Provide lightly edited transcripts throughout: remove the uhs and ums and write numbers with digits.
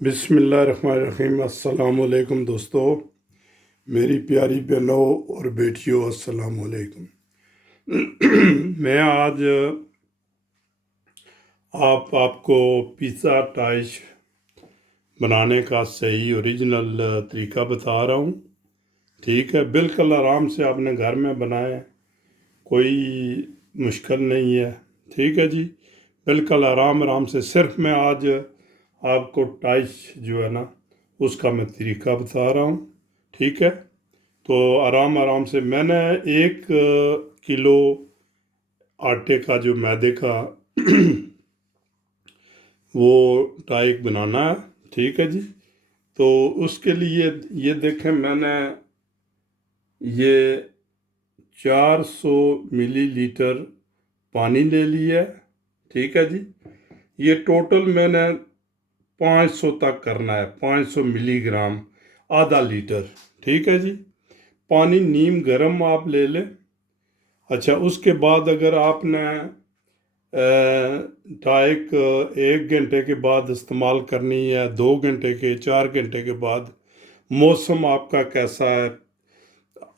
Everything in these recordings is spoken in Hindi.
बिस्मिल्लाहिर्रहमानिर्रहीम। अस्सलाम वालेकुम दोस्तों, मेरी प्यारी बहनों और बेटियों, अस्सलाम वालेकुम। मैं आज आपको पिज़्ज़ा टाइश बनाने का सही ओरिजिनल तरीका बता रहा हूँ। ठीक है, बिल्कुल आराम से आपने घर में बनाए, कोई मुश्किल नहीं है। ठीक है जी, बिल्कुल आराम आराम से। सिर्फ मैं आज आपको टाइश जो है ना, उसका मैं तरीका बता रहा हूँ। ठीक है, तो आराम आराम से। मैंने 1 किलो आटे का, जो मैदे का वो टाइक बनाना है। ठीक है जी, तो उसके लिए ये देखें, मैंने ये 400 मिलीलीटर पानी ले लिया है। ठीक है जी, ये टोटल मैंने 500 तक करना है, 500 मिलीग्राम, आधा लीटर। ठीक है जी, पानी नीम गर्म आप ले लें। अच्छा, उसके बाद अगर आपने टाइक 1 घंटे के बाद इस्तेमाल करनी है, 2 घंटे के, 4 घंटे के बाद, मौसम आपका कैसा है,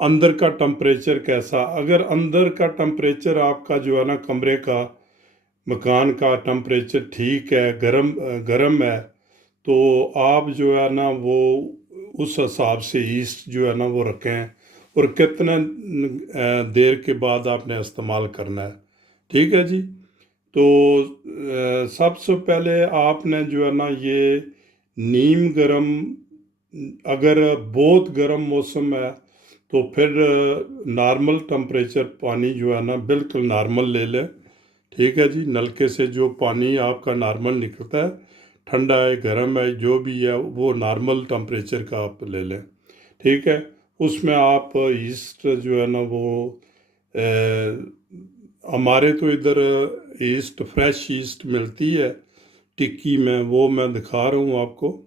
अंदर का टेम्परेचर कैसा। अगर अंदर का टेम्परेचर आपका जो है ना, कमरे का, मकान का टेम्परेचर ठीक है, गर्म है, तो आप जो है ना वो उस हिसाब से ईस्ट जो है ना वो रखें, और कितने देर के बाद आपने इस्तेमाल करना है। ठीक है जी, तो सबसे पहले आपने जो है ना ये नीम गरम, अगर बहुत गर्म मौसम है तो फिर नॉर्मल टेम्परेचर पानी जो है ना बिल्कुल नॉर्मल ले लें। ठीक है जी, नलके से जो पानी आपका नॉर्मल निकलता है, ठंडा है गर्म है जो भी है, वो नॉर्मल टेम्परेचर का आप ले लें। ठीक है, उसमें आप ईस्ट जो है ना वो हमारे तो इधर ईस्ट, फ्रेश ईस्ट मिलती है टिक्की में, वो मैं दिखा रहा हूँ आपको।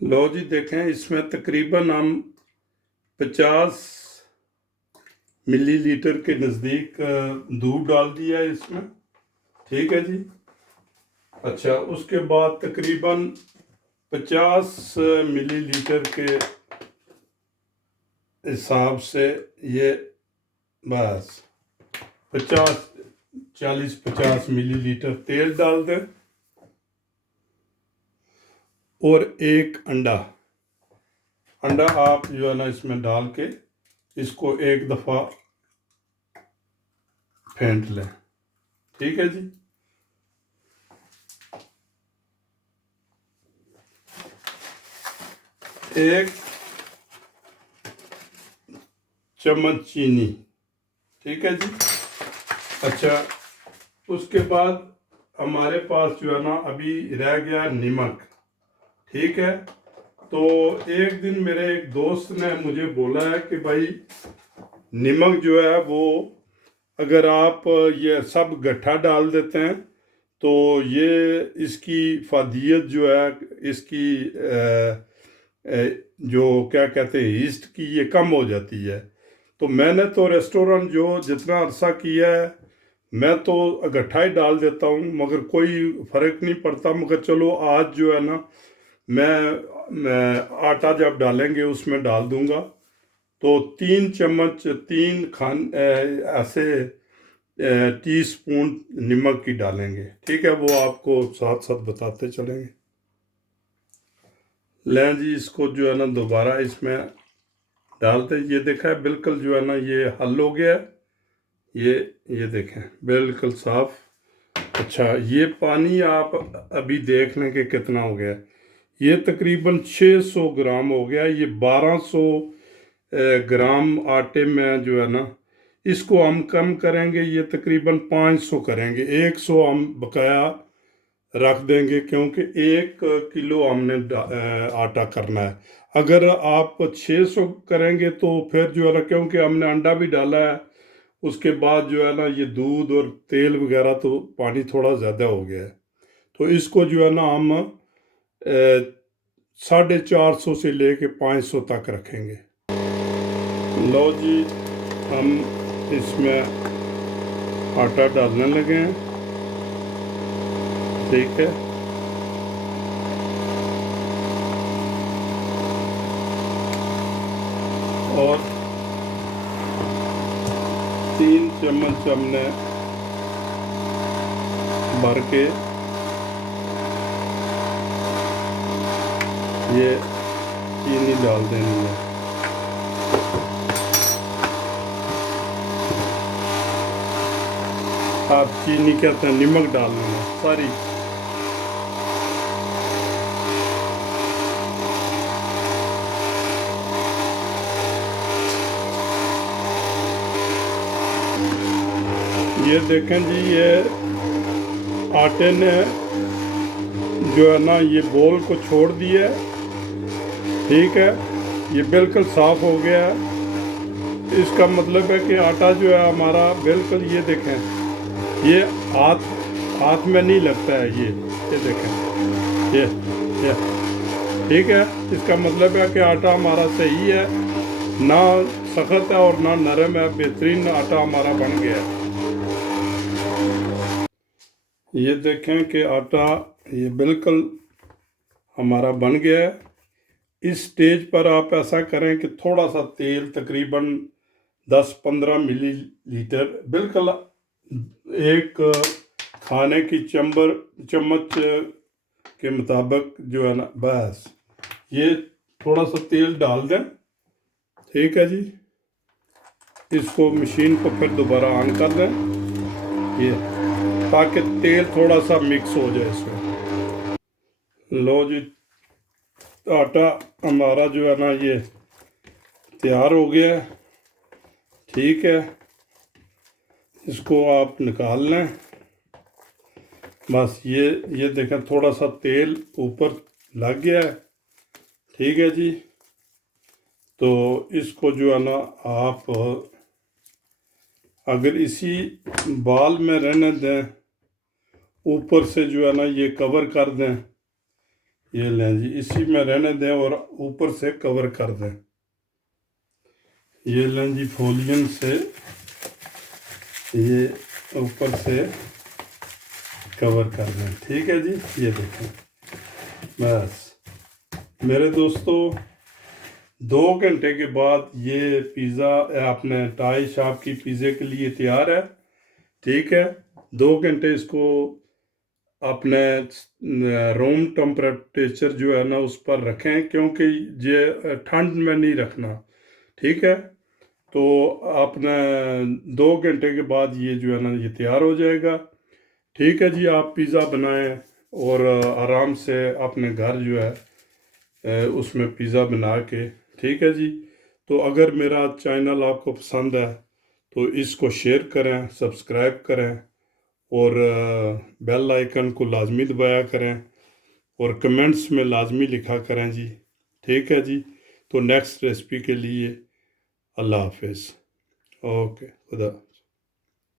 लो जी, देखें, इसमें तकरीबन हम 50 मिलीलीटर के नज़दीक दूध डाल दिया है इसमें। ठीक है जी, अच्छा, उसके बाद तकरीबन 50 मिलीलीटर के हिसाब से ये, बस 50, 40-50 मिलीलीटर तेल डाल दें, और एक अंडा। अंडा आप जो है ना इसमें डाल के इसको एक दफ़ा फेंट लें। ठीक है जी, 1 चम्मच चीनी, ठीक है जी। अच्छा, उसके बाद हमारे पास जो है ना अभी रह गया नमक, ठीक है। तो एक दिन मेरे एक दोस्त ने मुझे बोला है कि भाई नमक जो है वो अगर आप ये सब गट्ठा डाल देते हैं तो ये इसकी फादियत जो है, इसकी जो क्या कहते हैं ईस्ट की, ये कम हो जाती है। तो मैंने तो रेस्टोरेंट जो जितना अरसा किया है मैं तो गट्ठा ही डाल देता हूँ, मगर कोई फ़र्क नहीं पड़ता। मगर चलो आज जो है ना मैं आटा जब डालेंगे उसमें डाल दूंगा। तो 3 चम्मच, 3 ऐसे टीस्पून नमक की डालेंगे, ठीक है। वो आपको साथ साथ बताते चलेंगे। लें जी, इसको जो है ना दोबारा इसमें डालते, ये देखा है बिल्कुल जो है ना ये हल हो गया है। ये देखें बिल्कुल साफ। अच्छा, ये पानी आप अभी देख लें कि कितना हो गया। ये तकरीबन 600 ग्राम हो गया। ये 1200 ग्राम आटे में जो है ना इसको हम कम करेंगे, ये तकरीबन 500 करेंगे। 100 हम बकाया रख देंगे क्योंकि 1 किलो हमने आटा करना है। अगर आप 600 करेंगे तो फिर जो है ना, क्योंकि हमने अंडा भी डाला है, उसके बाद जो है ना ये दूध और तेल वगैरह तो पानी थोड़ा ज़्यादा हो गया है। तो इसको जो है ना हम 450 से लेके 500 तक रखेंगे। लो जी, हम इसमें आटा डालने लगे हैं, ठीक है। और 3 चम्मच हमने भर के ये चीनी डाल देनी है। आप चीनी कहते हैं, नमक डालना है सारी। ये देखें जी, ये आटे ने जो है ना ये बोल को छोड़ दिया है, ठीक है। ये बिल्कुल साफ हो गया है। इसका मतलब है कि आटा जो है हमारा बिल्कुल, ये देखें, ये हाथ में नहीं लगता है। ये देखें, ये ठीक है। इसका मतलब है कि आटा हमारा सही है, ना सख्त है और ना नरम है। बेहतरीन आटा हमारा बन गया है। ये देखें कि आटा ये बिल्कुल हमारा बन गया है। इस स्टेज पर आप ऐसा करें कि थोड़ा सा तेल, तकरीबन 10-15 मिलीलीटर, बिल्कुल एक खाने की चम्मच के मुताबिक जो है ना, बस ये थोड़ा सा तेल डाल दें, ठीक है जी। इसको मशीन को फिर दोबारा ऑन कर दें, ये ताकि तेल थोड़ा सा मिक्स हो जाए इसमें। लो जी, आटा हमारा जो है ना ये तैयार हो गया है, ठीक है। इसको आप निकाल लें। बस ये देखें, थोड़ा सा तेल ऊपर लग गया है, ठीक है जी। तो इसको जो है ना आप अगर इसी बाल में रहने दें, ऊपर से जो है ना ये कवर कर दें, ये लें जी, इसी में रहने दें और ऊपर से कवर कर दें। ये लें जी, फोलियन से ये ऊपर से कवर कर दें, ठीक है जी। ये देखें, बस मेरे दोस्तों 2 घंटे के बाद ये पिज़्ज़ा अपने टाई शॉप की पिज़्ज़े के लिए तैयार है, ठीक है। 2 घंटे इसको अपने रूम टेम्परेचर जो है ना उस पर रखें, क्योंकि ये ठंड में नहीं रखना, ठीक है। तो अपने 2 घंटे के बाद ये जो है ना ये तैयार हो जाएगा, ठीक है जी। आप पिज़्ज़ा बनाएं और आराम से अपने घर जो है उसमें पिज़्ज़ा बना के। ठीक है जी। तो अगर मेरा चैनल आपको पसंद है तो इसको शेयर करें, सब्सक्राइब करें और बेल आइकन को लाजमी दबाया करें और कमेंट्स में लाजमी लिखा करें जी। ठीक है जी। तो नेक्स्ट रेसिपी के लिए अल्लाह हाफिज़। ओके, खुदा।